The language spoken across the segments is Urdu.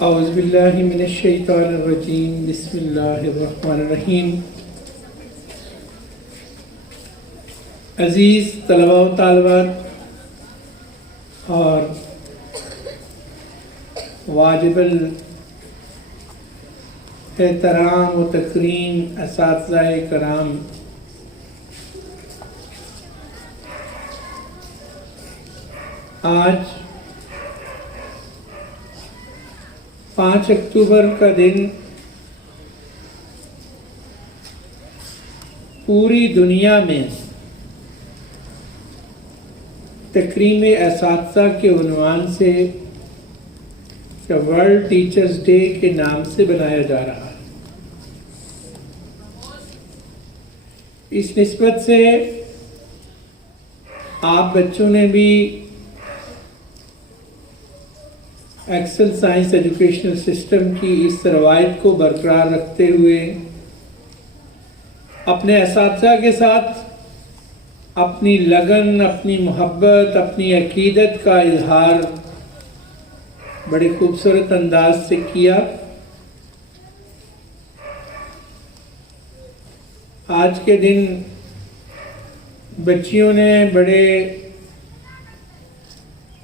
اعوذ باللہ من الشیطان الرجیم بسم اللہ الرحمن الرحیم۔ عزیز طلباء و طالبات اور واجب الاحترام و تکریم اساتذہ کرام، آج 5 اکتوبر کا دن پوری دنیا میں تکریم اساتذہ کے عنوان سے ورلڈ ٹیچرز ڈے کے نام سے بنایا جا رہا ہے۔ اس نسبت سے آپ بچوں نے بھی ایکسل سائنس ایجوکیشنل سسٹم کی اس روایت کو برقرار رکھتے ہوئے اپنے اساتذہ کے ساتھ اپنی لگن، اپنی محبت، اپنی عقیدت کا اظہار بڑے خوبصورت انداز سے کیا۔ آج کے دن بچیوں نے بڑے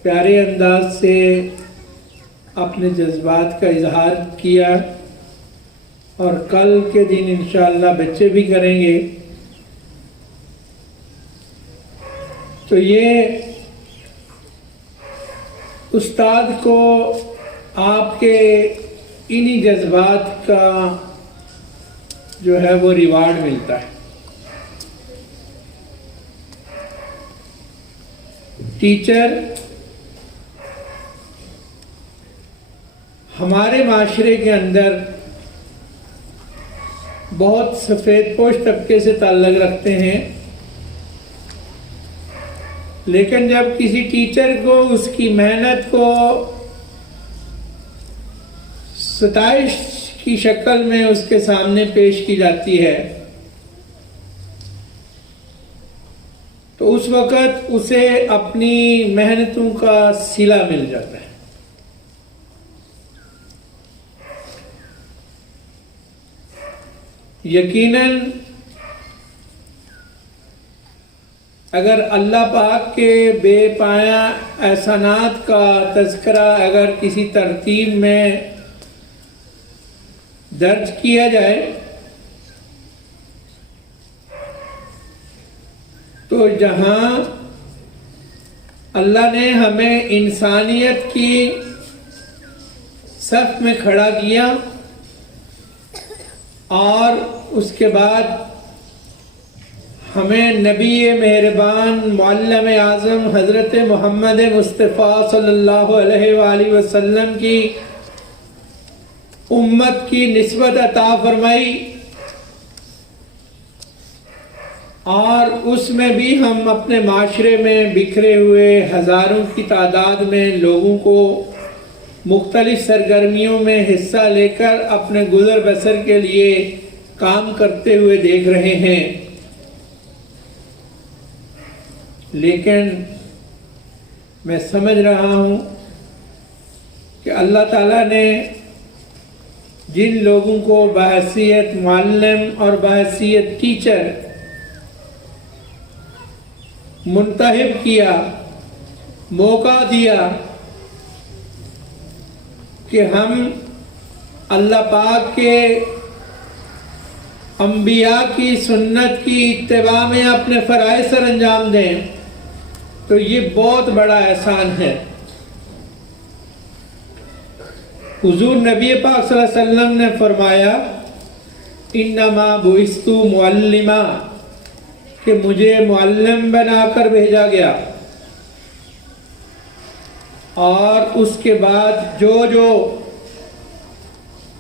پیارے انداز سے اپنے جذبات کا اظہار کیا اور کل کے دن انشاءاللہ بچے بھی کریں گے۔ تو یہ استاد کو آپ کے انہی جذبات کا جو ہے وہ ریوارڈ ملتا ہے۔ ٹیچر ہمارے معاشرے کے اندر بہت سفید پوش طبقے سے تعلق رکھتے ہیں، لیکن جب کسی ٹیچر کو اس کی محنت کو ستائش کی شکل میں اس کے سامنے پیش کی جاتی ہے تو اس وقت اسے اپنی محنتوں کا صلہ مل جاتا ہے۔ یقیناً اگر اللہ پاک کے بے پایہ احسانات کا تذکرہ اگر کسی ترتیب میں درج کیا جائے تو جہاں اللہ نے ہمیں انسانیت کی صف میں کھڑا کیا اور اس کے بعد ہمیں نبی مہربان معلم اعظم حضرت محمد مصطفیٰ صلی اللہ علیہ وآلہ وسلم کی امت کی نسبت عطا فرمائی اور اس میں بھی ہم اپنے معاشرے میں بکھرے ہوئے ہزاروں کی تعداد میں لوگوں کو مختلف سرگرمیوں میں حصہ لے کر اپنے گزر بسر کے لیے کام کرتے ہوئے دیکھ رہے ہیں، لیکن میں سمجھ رہا ہوں کہ اللہ تعالیٰ نے جن لوگوں کو بحیثیت معلم اور بحیثیت ٹیچر منتخب کیا، موقع دیا کہ ہم اللہ پاک کے انبیاء کی سنت کی اتباع میں اپنے فرائض سر انجام دیں، تو یہ بہت بڑا احسان ہے۔ حضور نبی پاک صلی اللہ علیہ وسلم نے فرمایا انما بعثت معلما، کہ مجھے معلم بنا کر بھیجا گیا، اور اس کے بعد جو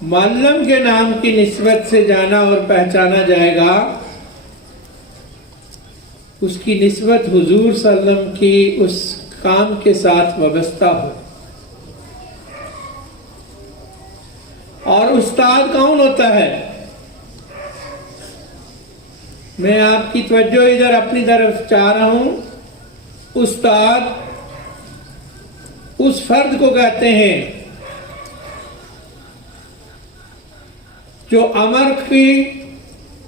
معلم کے نام کی نسبت سے جانا اور پہچانا جائے گا اس کی نسبت حضور صلی اللہ علیہ وسلم کی اس کام کے ساتھ وابستہ ہو۔ اور استاد کون ہوتا ہے؟ میں آپ کی توجہ ادھر اپنی طرف چاہ رہا ہوں۔ استاد اس فرد کو کہتے ہیں جو امر کی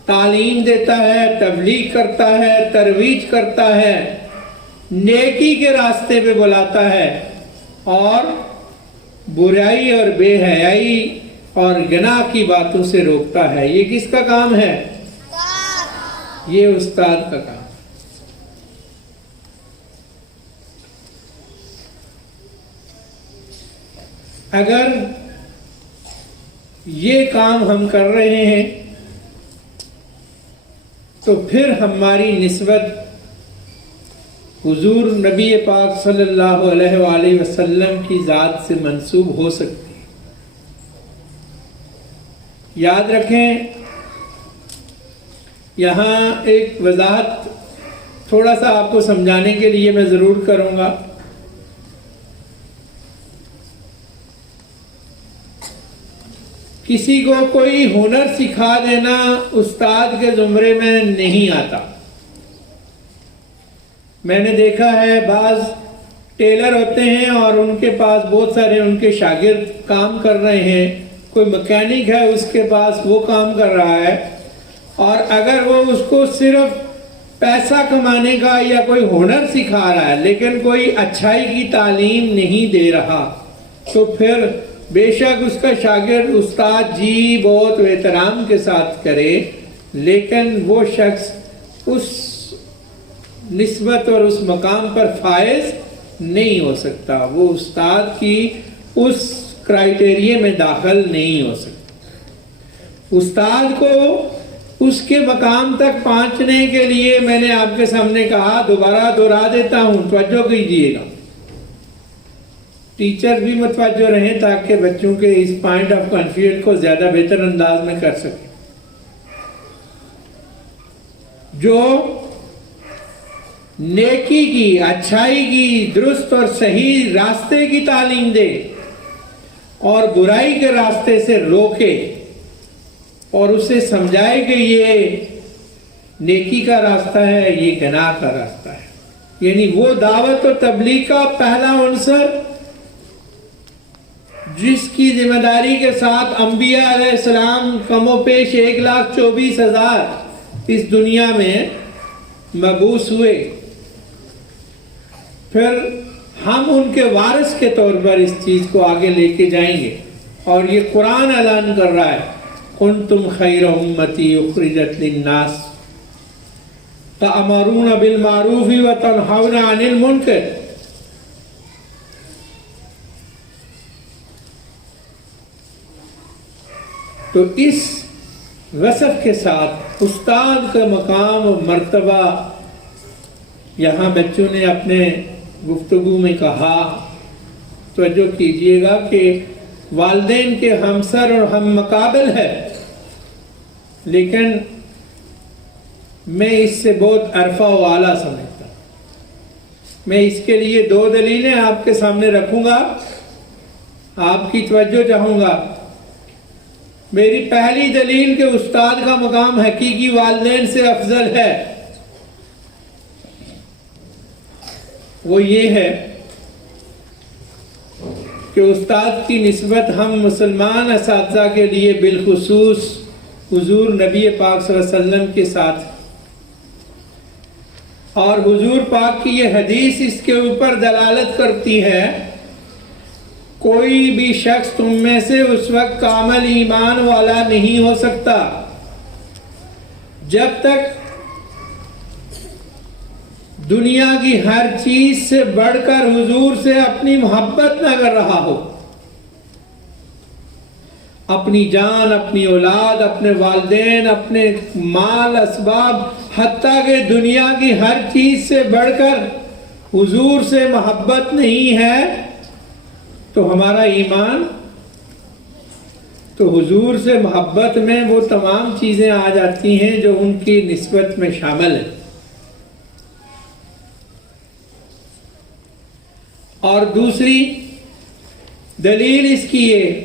تعلیم دیتا ہے، تبلیغ کرتا ہے، ترویج کرتا ہے، نیکی کے راستے پہ بلاتا ہے اور برائی اور بے حیائی اور گناہ کی باتوں سے روکتا ہے، یہ کس کا کام ہے؟ یہ استاد کا کام۔ اگر یہ کام ہم کر رہے ہیں تو پھر ہماری نسبت حضور نبی پاک صلی اللہ علیہ وآلہ وسلم کی ذات سے منسوب ہو سکتی ہے۔ یاد رکھیں، یہاں ایک وضاحت تھوڑا سا آپ کو سمجھانے کے لیے میں ضرور کروں گا۔ کسی کو کوئی ہنر سکھا دینا استاد کے زمرے میں نہیں آتا۔ میں نے دیکھا ہے بعض ٹیلر ہوتے ہیں اور ان کے پاس بہت سارے ان کے شاگرد کام کر رہے ہیں، کوئی مکینک ہے اس کے پاس وہ کام کر رہا ہے، اور اگر وہ اس کو صرف پیسہ کمانے کا یا کوئی ہنر سکھا رہا ہے لیکن کوئی اچھائی کی تعلیم نہیں دے رہا، تو پھر بے شک اس کا شاگرد استاد جی بہت احترام کے ساتھ کرے، لیکن وہ شخص اس نسبت اور اس مقام پر فائز نہیں ہو سکتا، وہ استاد کی اس کرائیٹیریے میں داخل نہیں ہو سکتا۔ استاد کو اس کے مقام تک پہنچنے کے لیے میں نے آپ کے سامنے کہا، دوبارہ دہرا دیتا ہوں، توجہ کیجیے گا، ٹیچر بھی متوجہ رہیں تاکہ بچوں کے اس پوائنٹ آف کنفیوژن کو زیادہ بہتر انداز میں کر سکیں۔ جو نیکی کی، اچھائی کی، درست اور صحیح راستے کی تعلیم دے اور برائی کے راستے سے روکے اور اسے سمجھائے کہ یہ نیکی کا راستہ ہے، یہ گناہ کا راستہ ہے، یعنی وہ دعوت و تبلیغ کا پہلا عنصر جس کی ذمہ داری کے ساتھ انبیاء علیہ السلام کم و بیش 1,24,000 اس دنیا میں مبعوث ہوئے، پھر ہم ان کے وارث کے طور پر اس چیز کو آگے لے کے جائیں گے، اور یہ قرآن اعلان کر رہا ہے، کنتم خیر امتی اخرجت للناس تأمرون بالمعروف وتنہون عن المنکر۔ تو اس وصف کے ساتھ استاد کا مقام و مرتبہ یہاں بچوں نے اپنے گفتگو میں کہا، توجہ کیجئے گا کہ والدین کے ہمسر اور ہم مقابل ہے، لیکن میں اس سے بہت عرفہ و اعلیٰ سمجھتا ہوں۔ میں اس کے لیے 2 دلیلیں آپ کے سامنے رکھوں گا، آپ کی توجہ چاہوں گا۔ میری پہلی دلیل کہ استاد کا مقام حقیقی والدین سے افضل ہے وہ یہ ہے کہ استاد کی نسبت ہم مسلمان اساتذہ کے لیے بالخصوص حضور نبی پاک صلی اللہ علیہ وسلم کے ساتھ، اور حضور پاک کی یہ حدیث اس کے اوپر دلالت کرتی ہے، کوئی بھی شخص تم میں سے اس وقت کامل ایمان والا نہیں ہو سکتا جب تک دنیا کی ہر چیز سے بڑھ کر حضور سے اپنی محبت نہ کر رہا ہو، اپنی جان، اپنی اولاد، اپنے والدین، اپنے مال اسباب، حتیٰ کہ دنیا کی ہر چیز سے بڑھ کر حضور سے محبت نہیں ہے، تو ہمارا ایمان، تو حضور سے محبت میں وہ تمام چیزیں آ جاتی ہیں جو ان کی نسبت میں شامل ہیں۔ اور دوسری دلیل اس کی یہ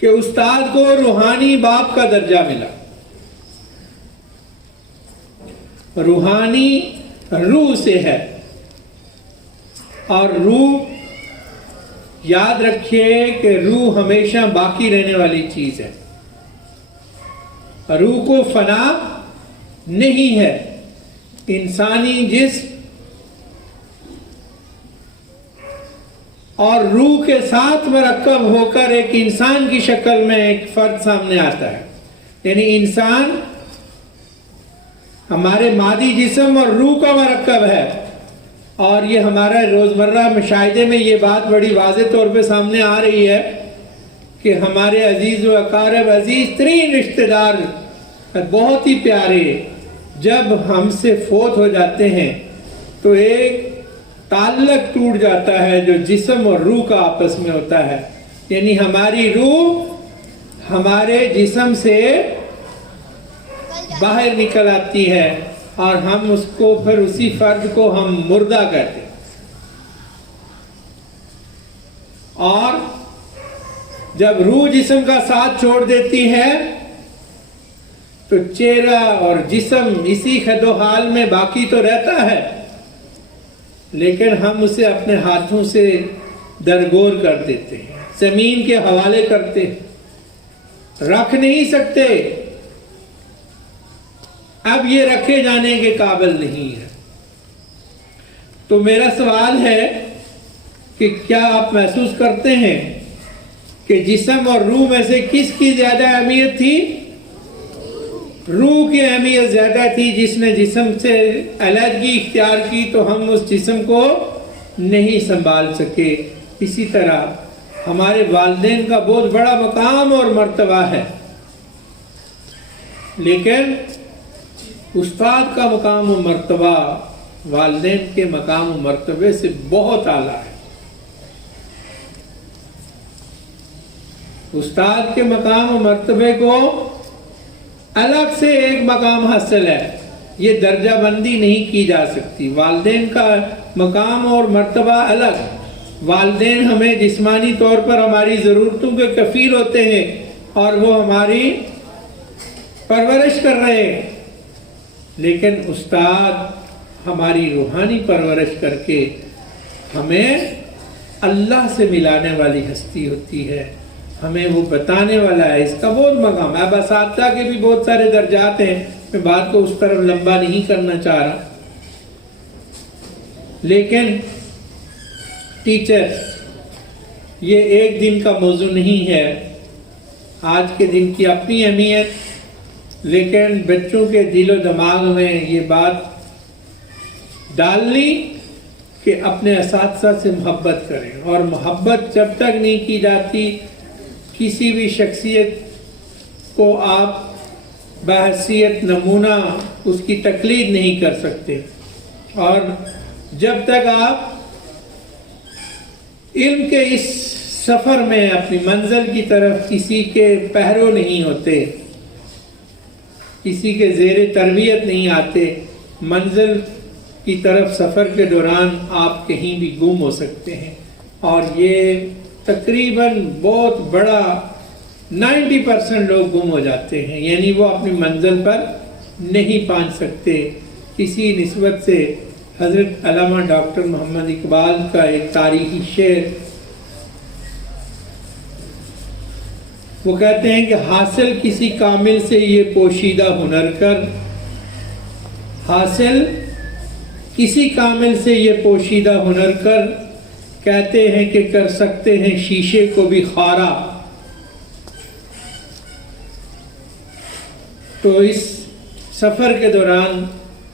کہ استاد کو روحانی باپ کا درجہ ملا، روحانی روح سے ہے، اور روح یاد رکھیے کہ روح ہمیشہ باقی رہنے والی چیز ہے، روح کو فنا نہیں ہے۔ انسانی جسم اور روح کے ساتھ مرکب ہو کر ایک انسان کی شکل میں ایک فرد سامنے آتا ہے، یعنی انسان ہمارے مادی جسم اور روح کا مرکب ہے، اور یہ ہمارا روزمرہ مشاہدے میں یہ بات بڑی واضح طور پہ سامنے آ رہی ہے کہ ہمارے عزیز و اقارب، عزیز ترین رشتہ دار، بہت ہی پیارے، جب ہم سے فوت ہو جاتے ہیں تو ایک تعلق ٹوٹ جاتا ہے جو جسم اور روح کا آپس میں ہوتا ہے، یعنی ہماری روح ہمارے جسم سے باہر نکل آتی ہے اور ہم اس کو پھر اسی فرد کو ہم مردہ کہتے ہیں، اور جب روح جسم کا ساتھ چھوڑ دیتی ہے تو چہرہ اور جسم اسی خد و حال میں باقی تو رہتا ہے، لیکن ہم اسے اپنے ہاتھوں سے درگور کر دیتے ہیں، زمین کے حوالے کرتے ہیں، رکھ نہیں سکتے، اب یہ رکھے جانے کے قابل نہیں ہے۔ تو میرا سوال ہے کہ کیا آپ محسوس کرتے ہیں کہ جسم اور روح میں سے کس کی زیادہ اہمیت تھی؟ روح کی اہمیت زیادہ تھی، جس نے جسم سے علیحدگی اختیار کی تو ہم اس جسم کو نہیں سنبھال سکے۔ اسی طرح ہمارے والدین کا بہت بڑا مقام اور مرتبہ ہے، لیکن استاد کا مقام و مرتبہ والدین کے مقام و مرتبے سے بہت اعلیٰ ہے۔ استاد کے مقام و مرتبے کو الگ سے ایک مقام حاصل ہے، یہ درجہ بندی نہیں کی جا سکتی۔ والدین کا مقام اور مرتبہ الگ، والدین ہمیں جسمانی طور پر ہماری ضرورتوں کے کفیل ہوتے ہیں اور وہ ہماری پرورش کر رہے ہیں، لیکن استاد ہماری روحانی پرورش کر کے ہمیں اللہ سے ملانے والی ہستی ہوتی ہے، ہمیں وہ بتانے والا ہے، اس کا بہت مقام ہے۔ اب اساتذہ کے بھی بہت سارے درجات ہیں، میں بات کو اس طرف لمبا نہیں کرنا چاہ رہا، لیکن ٹیچر یہ ایک دن کا موضوع نہیں ہے، آج کے دن کی اپنی اہمیت، لیکن بچوں کے دل و دماغ میں یہ بات ڈالنی کہ اپنے اساتذہ سے محبت کریں، اور محبت جب تک نہیں کی جاتی کسی بھی شخصیت کو آپ بحیثیت نمونہ اس کی تقلید نہیں کر سکتے، اور جب تک آپ علم کے اس سفر میں اپنی منزل کی طرف کسی کے پہرو نہیں ہوتے، کسی کے زیر تربیت نہیں آتے، منزل کی طرف سفر کے دوران آپ کہیں بھی گم ہو سکتے ہیں، اور یہ تقریباً بہت بڑا 90% لوگ گم ہو جاتے ہیں، یعنی وہ اپنی منزل پر نہیں پہنچ سکتے۔ اسی نسبت سے حضرت علامہ ڈاکٹر محمد اقبال کا ایک تاریخی شعر، وہ کہتے ہیں کہ حاصل کسی کامل سے یہ پوشیدہ ہنر کر، حاصل کسی کامل سے یہ پوشیدہ ہنر کر، کہتے ہیں کہ کر سکتے ہیں شیشے کو بھی خارا۔ تو اس سفر کے دوران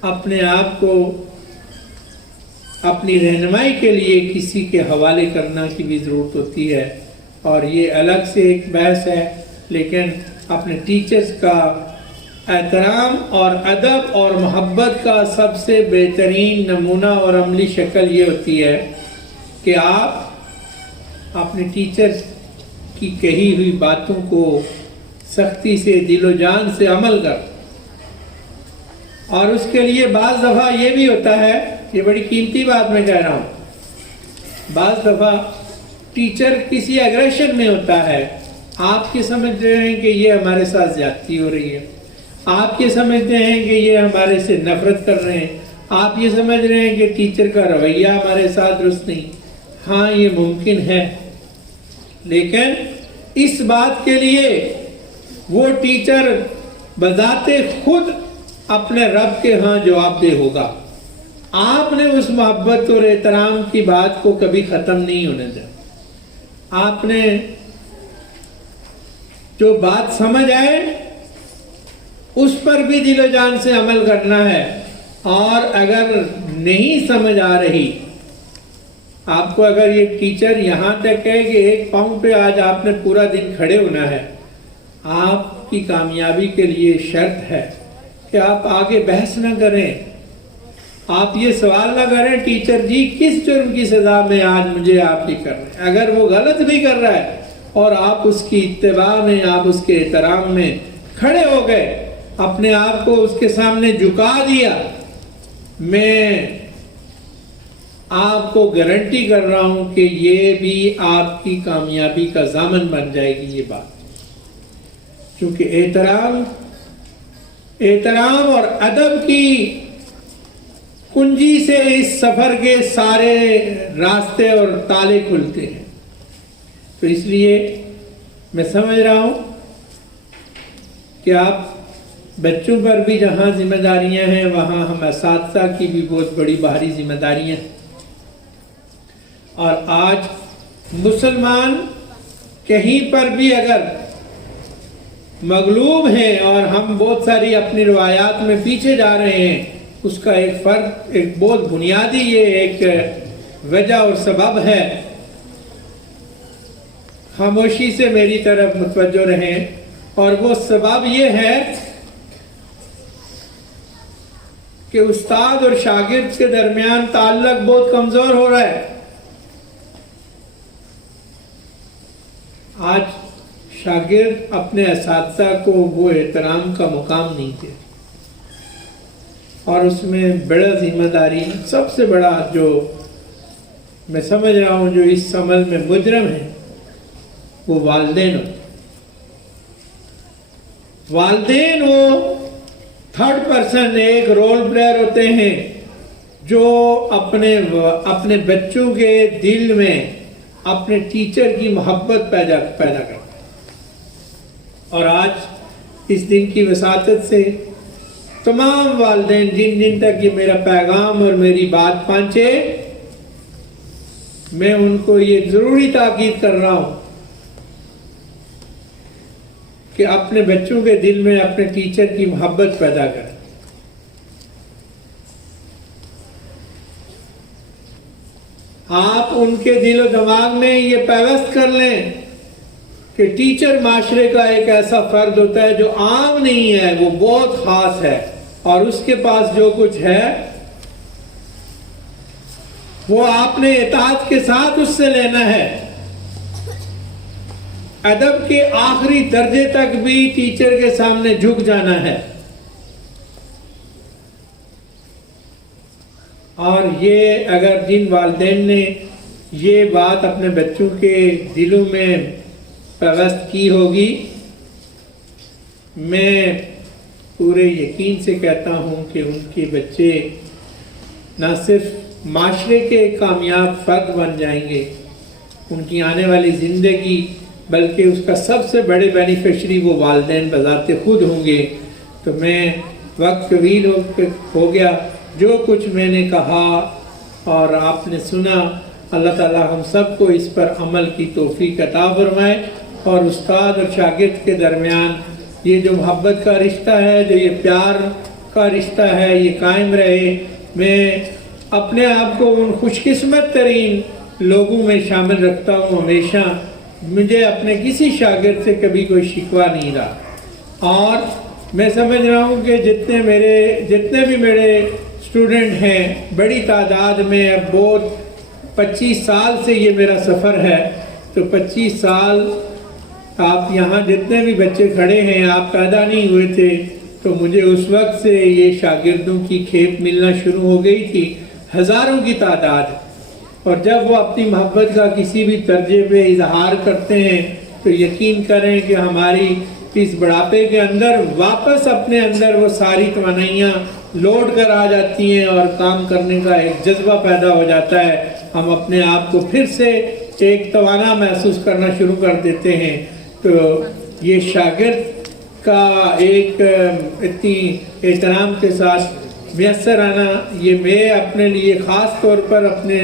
اپنے آپ کو اپنی رہنمائی کے لیے کسی کے حوالے کرنا کی بھی ضرورت ہوتی ہے، اور یہ الگ سے ایک بحث ہے، لیکن اپنے ٹیچرز کا احترام اور ادب اور محبت کا سب سے بہترین نمونہ اور عملی شکل یہ ہوتی ہے کہ آپ اپنے ٹیچرز کی کہی ہوئی باتوں کو سختی سے دل و جان سے عمل کر، اور اس کے لیے بعض دفعہ یہ بھی ہوتا ہے، یہ بڑی قیمتی بات میں کہہ رہا ہوں، بعض دفعہ ٹیچر کسی ایگریشن میں ہوتا ہے، آپ یہ سمجھ رہے ہیں کہ یہ ہمارے ساتھ زیادتی ہو رہی ہے، آپ یہ سمجھتے ہیں کہ یہ ہمارے سے نفرت کر رہے ہیں، آپ یہ سمجھ رہے ہیں کہ ٹیچر کا رویہ ہمارے ساتھ درست نہیں۔ ہاں یہ ممکن ہے لیکن اس بات کے لیے وہ ٹیچر بذات خود اپنے رب کے ہاں جواب دہ ہوگا۔ آپ نے اس محبت اور احترام کی بات کو کبھی ختم نہیں ہونے دیا۔ آپ نے جو بات سمجھ آئے اس پر بھی دل و جان سے عمل کرنا ہے، اور اگر نہیں سمجھ آ رہی آپ کو، اگر یہ ٹیچر یہاں تک ہے کہ ایک پاؤں پہ آج آپ نے پورا دن کھڑے ہونا ہے، آپ کی کامیابی کے لیے شرط ہے کہ آپ آگے بحث نہ کریں، آپ یہ سوال نہ کریں ٹیچر جی کس جرم کی سزا میں آج مجھے آپ یہ کر رہے ہیں۔ اگر وہ غلط بھی کر رہا ہے اور آپ اس کی اتباع میں، آپ اس کے احترام میں کھڑے ہو گئے، اپنے آپ کو اس کے سامنے جھکا دیا، میں آپ کو گارنٹی کر رہا ہوں کہ یہ بھی آپ کی کامیابی کا ضامن بن جائے گی یہ بات، کیونکہ احترام اور ادب کی کنجی سے اس سفر کے سارے راستے اور تالے کھلتے ہیں۔ تو اس لیے میں سمجھ رہا ہوں کہ آپ بچوں پر بھی جہاں ذمہ داریاں ہیں وہاں ہم اساتذہ کی بھی بہت بڑی بھاری ذمہ داریاں ہیں، اور آج مسلمان کہیں پر بھی اگر مغلوب ہیں اور ہم بہت ساری اپنی روایات میں پیچھے جا رہے ہیں، اس کا ایک فرق، ایک بہت بنیادی یہ ایک وجہ اور سبب ہے۔ خاموشی سے میری طرف متوجہ رہیں، اور وہ سبب یہ ہے کہ استاد اور شاگرد کے درمیان تعلق بہت کمزور ہو رہا ہے۔ آج شاگرد اپنے اساتذہ کو وہ احترام کا مقام نہیں دے، اور اس میں بڑا ذمہ داری، سب سے بڑا جو میں سمجھ رہا ہوں جو اس عمل میں مجرم ہے وہ والدین ہوتے ہیں۔ والدین وہ تھرڈ پرسن ایک رول پلیئر ہوتے ہیں جو اپنے بچوں کے دل میں اپنے ٹیچر کی محبت پیدا کرتے ہیں، اور آج اس دن کی وساطت سے تمام والدین جن تک یہ میرا پیغام اور میری بات پہنچے، میں ان کو یہ ضروری تاکید کر رہا ہوں کہ اپنے بچوں کے دل میں اپنے ٹیچر کی محبت پیدا کریں۔ آپ ان کے دل و دماغ میں یہ پیوست کر لیں کہ ٹیچر معاشرے کا ایک ایسا فرد ہوتا ہے جو عام نہیں ہے، وہ بہت خاص ہے، اور اس کے پاس جو کچھ ہے وہ آپ نے اطاعت کے ساتھ اس سے لینا ہے۔ ادب کے آخری درجے تک بھی ٹیچر کے سامنے جھک جانا ہے، اور یہ اگر جن والدین نے یہ بات اپنے بچوں کے دلوں میں پیوست کی ہوگی، میں پورے یقین سے کہتا ہوں کہ ان کے بچے نہ صرف معاشرے کے کامیاب فرد بن جائیں گے، ان کی آنے والی زندگی بلکہ اس کا سب سے بڑے بینیفیشری وہ والدین بذات خود ہوں گے۔ تو میں وقت طویل ہو گیا، جو کچھ میں نے کہا اور آپ نے سنا، اللہ تعالی ہم سب کو اس پر عمل کی توفیق عطا فرمائے، اور استاد اور شاگرد کے درمیان یہ جو محبت کا رشتہ ہے، جو یہ پیار کا رشتہ ہے، یہ قائم رہے۔ میں اپنے آپ کو ان خوش قسمت ترین لوگوں میں شامل رکھتا ہوں۔ ہمیشہ مجھے اپنے کسی شاگرد سے کبھی کوئی شکوہ نہیں رہا، اور میں سمجھ رہا ہوں کہ جتنے بھی میرے اسٹوڈنٹ ہیں، بڑی تعداد میں، اب بہت 25 سال سے یہ میرا سفر ہے، تو 25 سال آپ یہاں جتنے بھی بچے کھڑے ہیں، آپ پیدا نہیں ہوئے تھے، تو مجھے اس وقت سے یہ شاگردوں کی کھیپ ملنا شروع ہو گئی تھی، ہزاروں کی تعداد، اور جب وہ اپنی محبت کا کسی بھی درجے پہ اظہار کرتے ہیں تو یقین کریں کہ ہماری اس بڑھاپے کے اندر واپس اپنے اندر وہ ساری توانائیاں لوٹ کر آ جاتی ہیں، اور کام کرنے کا ایک جذبہ پیدا ہو جاتا ہے۔ ہم اپنے آپ کو پھر سے ایک توانا محسوس کرنا شروع کر دیتے ہیں. تو یہ شاگرد کا ایک اتنی احترام کے ساتھ میسر آنا، یہ میں اپنے لیے خاص طور پر اپنے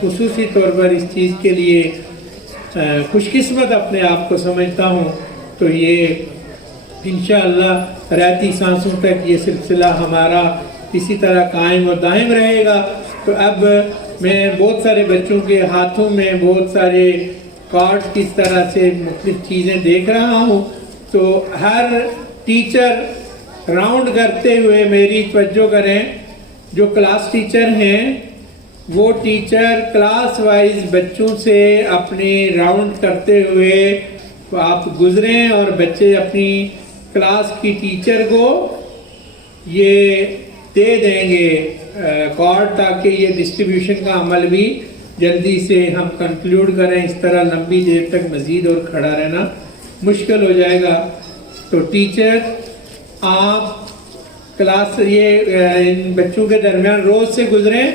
خصوصی طور پر اس چیز کے لیے خوش قسمت اپنے آپ کو سمجھتا ہوں. تو یہ انشاءاللہ رہتی سانسوں تک یہ سلسلہ ہمارا اسی طرح قائم و دائم رہے گا. تو اب میں بہت سارے بچوں کے ہاتھوں میں بہت سارے کارڈ کس طرح سے مختلف چیزیں دیکھ رہا ہوں. تو ہر ٹیچر راؤنڈ کرتے ہوئے میری توجہ کریں. جو کلاس ٹیچر ہیں وہ ٹیچر کلاس وائز بچوں سے اپنی راؤنڈ کرتے ہوئے آپ گزریں اور بچے اپنی کلاس کی ٹیچر کو یہ دے دیں گے کارڈ، تاکہ یہ ڈسٹریبیوشن کا عمل بھی جلدی سے ہم کنکلوڈ کریں. اس طرح لمبی دیر تک مزید اور کھڑا رہنا مشکل ہو جائے گا. تو ٹیچر آپ کلاس ان بچوں کے درمیان روز سے گزریں،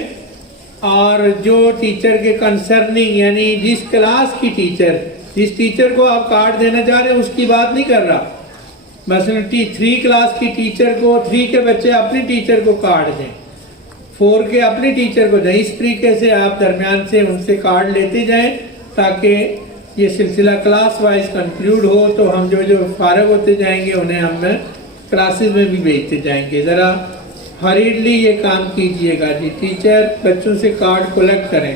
اور جو ٹیچر کے کنسرننگ یعنی جس کلاس کی ٹیچر، جس ٹیچر کو آپ کارڈ دینا چاہ رہے ہیں اس کی بات نہیں کر رہا. مثلا 3 کلاس کی ٹیچر کو 3 کے بچے اپنی ٹیچر کو کارڈ دیں، 4 کے اپنی ٹیچر کو دیں. اس طریقے سے آپ درمیان سے ان سے کارڈ لیتے جائیں تاکہ یہ سلسلہ کلاس وائز کنکلوڈ ہو. تو ہم جو فارغ ہوتے جائیں گے انہیں ہم کلاسز میں بھی بھیجتے جائیں گے. ذرا ہریڈلی یہ کام کیجئے گا جی. ٹیچر بچوں سے کارڈ کلیکٹ کریں.